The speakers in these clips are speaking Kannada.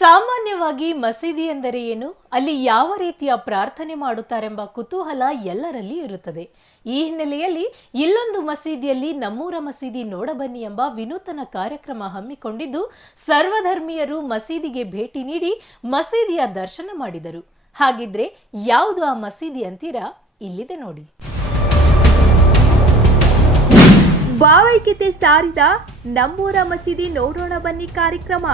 ಸಾಮಾನ್ಯವಾಗಿ ಮಸೀದಿ ಎಂದರೆ ಏನು? ಅಲ್ಲಿ ಯಾವ ರೀತಿಯ ಪ್ರಾರ್ಥನೆ ಮಾಡುತ್ತಾರೆಂಬ ಕುತೂಹಲ ಎಲ್ಲರಲ್ಲಿ ಇರುತ್ತದೆ. ಈ ಹಿನ್ನೆಲೆಯಲ್ಲಿ ಇಲ್ಲೊಂದು ಮಸೀದಿಯಲ್ಲಿ ನಮ್ಮೂರ ಮಸೀದಿ ನೋಡಬನ್ನಿ ಎಂಬ ವಿನೂತನ ಕಾರ್ಯಕ್ರಮ ಹಮ್ಮಿಕೊಂಡಿದ್ದು, ಸರ್ವಧರ್ಮೀಯರು ಮಸೀದಿಗೆ ಭೇಟಿ ನೀಡಿ ಮಸೀದಿಯ ದರ್ಶನ ಮಾಡಿದರು. ಹಾಗಿದ್ರೆ ಯಾವುದು ಆ ಮಸೀದಿ ಅಂತೀರಾ? ಇಲ್ಲಿದೆ ನೋಡಿ. ಭಾವೈಕ್ಯತೆ ಸಾರಿದ ನಮ್ಮೂರ ಮಸೀದಿ ನೋಡೋಣ ಬನ್ನಿ ಕಾರ್ಯಕ್ರಮ.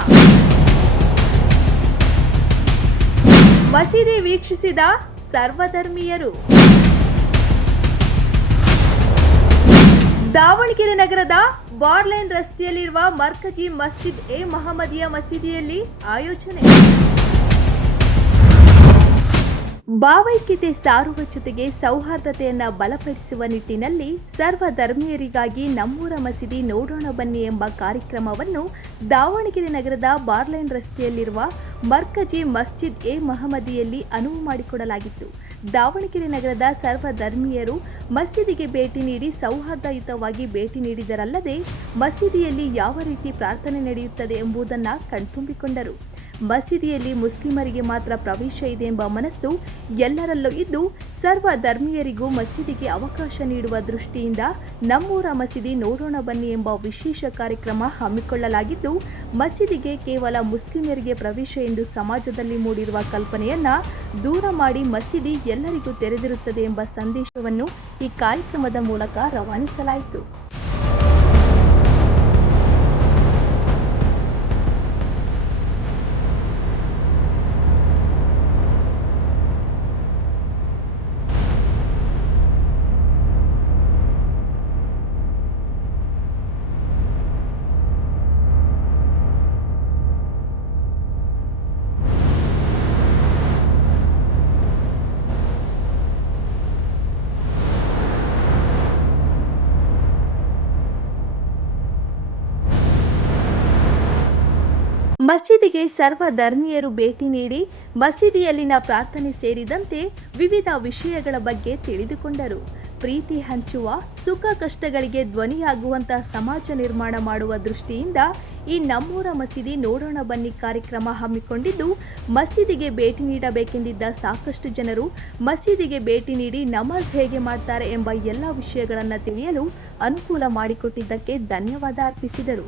ಮಸೀದಿ ವೀಕ್ಷಿಸಿದ ಸರ್ವಧರ್ಮೀಯರು. ದಾವಣಗೆರೆ ನಗರದ ಬಾರ್ಲೈನ್ ರಸ್ತೆಯಲ್ಲಿರುವ ಮರ್ಕಜಿ ಮಸ್ಜಿದ್ ಎ ಮಹಮ್ಮದಿಯ ಮಸೀದಿಯಲ್ಲಿ ಆಯೋಜನೆ. ಭಾವೈಕ್ಯತೆ ಸಾರುವ ಜೊತೆಗೆ ಸೌಹಾರ್ದತೆಯನ್ನು ಬಲಪಡಿಸುವ ನಿಟ್ಟಿನಲ್ಲಿ ಸರ್ವ ಧರ್ಮೀಯರಿಗಾಗಿ ನಮ್ಮೂರ ಮಸೀದಿ ನೋಡೋಣ ಬನ್ನಿ ಎಂಬ ಕಾರ್ಯಕ್ರಮವನ್ನು ದಾವಣಗೆರೆ ನಗರದ ಬಾರ್ಲೈನ್ ರಸ್ತೆಯಲ್ಲಿರುವ ಮರ್ಕಜಿ ಮಸ್ಜಿದ್ ಎ ಮಹಮ್ಮದಿಯಲ್ಲಿ ಅನುವು ಮಾಡಿಕೊಡಲಾಗಿತ್ತು. ದಾವಣಗೆರೆ ನಗರದ ಸರ್ವ ಧರ್ಮೀಯರು ಮಸೀದಿಗೆ ಭೇಟಿ ನೀಡಿ ಸೌಹಾರ್ದಯುತವಾಗಿ ಭೇಟಿ ನೀಡಿದರಲ್ಲದೆ ಮಸೀದಿಯಲ್ಲಿ ಯಾವ ರೀತಿ ಪ್ರಾರ್ಥನೆ ನಡೆಯುತ್ತದೆ ಎಂಬುದನ್ನು ಕಣ್ತುಂಬಿಕೊಂಡರು. ಮಸೀದಿಯಲ್ಲಿ ಮುಸ್ಲಿಮರಿಗೆ ಮಾತ್ರ ಪ್ರವೇಶ ಇದೆ ಎಂಬ ಮನಸ್ಸು ಎಲ್ಲರಲ್ಲೂ ಇದ್ದು, ಸರ್ವ ಧರ್ಮೀಯರಿಗೂ ಮಸೀದಿಗೆ ಅವಕಾಶ ನೀಡುವ ದೃಷ್ಟಿಯಿಂದ ನಮ್ಮೂರ ಮಸೀದಿ ನೋಡೋಣ ಬನ್ನಿ ಎಂಬ ವಿಶೇಷ ಕಾರ್ಯಕ್ರಮ ಹಮ್ಮಿಕೊಳ್ಳಲಾಗಿದ್ದು, ಮಸೀದಿಗೆ ಕೇವಲ ಮುಸ್ಲಿಮರಿಗೆ ಪ್ರವೇಶ ಎಂದು ಸಮಾಜದಲ್ಲಿ ಮೂಡಿರುವ ಕಲ್ಪನೆಯನ್ನ ದೂರ ಮಾಡಿ ಮಸೀದಿ ಎಲ್ಲರಿಗೂ ತೆರೆದಿರುತ್ತದೆ ಎಂಬ ಸಂದೇಶವನ್ನು ಈ ಕಾರ್ಯಕ್ರಮದ ಮೂಲಕ ರವಾನಿಸಲಾಯಿತು. ಮಸೀದಿಗೆ ಸರ್ವ ಧರ್ಮೀಯರು ಭೇಟಿ ನೀಡಿ ಮಸೀದಿಯಲ್ಲಿನ ಪ್ರಾರ್ಥನೆ ಸೇರಿದಂತೆ ವಿವಿಧ ವಿಷಯಗಳ ಬಗ್ಗೆ ತಿಳಿದುಕೊಂಡರು. ಪ್ರೀತಿ ಹಂಚುವ, ಸುಖ ಕಷ್ಟಗಳಿಗೆ ಧ್ವನಿಯಾಗುವಂತಹ ಸಮಾಜ ನಿರ್ಮಾಣ ಮಾಡುವ ದೃಷ್ಟಿಯಿಂದ ಈ ನಮ್ಮೂರ ಮಸೀದಿ ನೋಡೋಣ ಬನ್ನಿ ಕಾರ್ಯಕ್ರಮ ಹಮ್ಮಿಕೊಂಡಿದ್ದು, ಮಸೀದಿಗೆ ಭೇಟಿ ನೀಡಬೇಕೆಂದಿದ್ದ ಸಾಕಷ್ಟು ಜನರು ಮಸೀದಿಗೆ ಭೇಟಿ ನೀಡಿ ನಮಾಜ್ ಹೇಗೆ ಮಾಡ್ತಾರೆ ಎಂಬ ಎಲ್ಲ ವಿಷಯಗಳನ್ನು ತಿಳಿಯಲು ಅನುಕೂಲ ಮಾಡಿಕೊಟ್ಟಿದ್ದಕ್ಕೆ ಧನ್ಯವಾದ ಅರ್ಪಿಸಿದರು.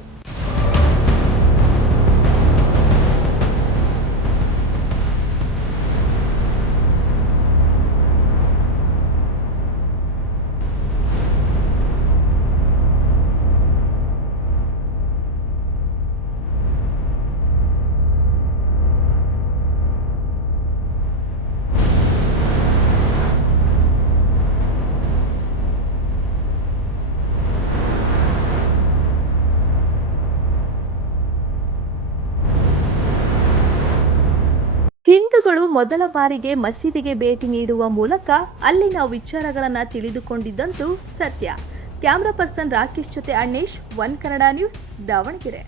ಹಿಂದೂಗಳು ಮೊದಲ ಬಾರಿಗೆ ಮಸೀದಿಗೆ ಭೇಟಿ ನೀಡುವ ಮೂಲಕ ಅಲ್ಲಿನ ವಿಚಾರಗಳನ್ನು ತಿಳಿದುಕೊಂಡಿದ್ದಂತೂ ಸತ್ಯ. ಕ್ಯಾಮ್ರಾ ಪರ್ಸನ್ ರಾಕೇಶ್ ಜೊತೆ ಅಣ್ಣೇಶ್, ಒನ್ ಕನ್ನಡ ನ್ಯೂಸ್, ದಾವಣಗೆರೆ.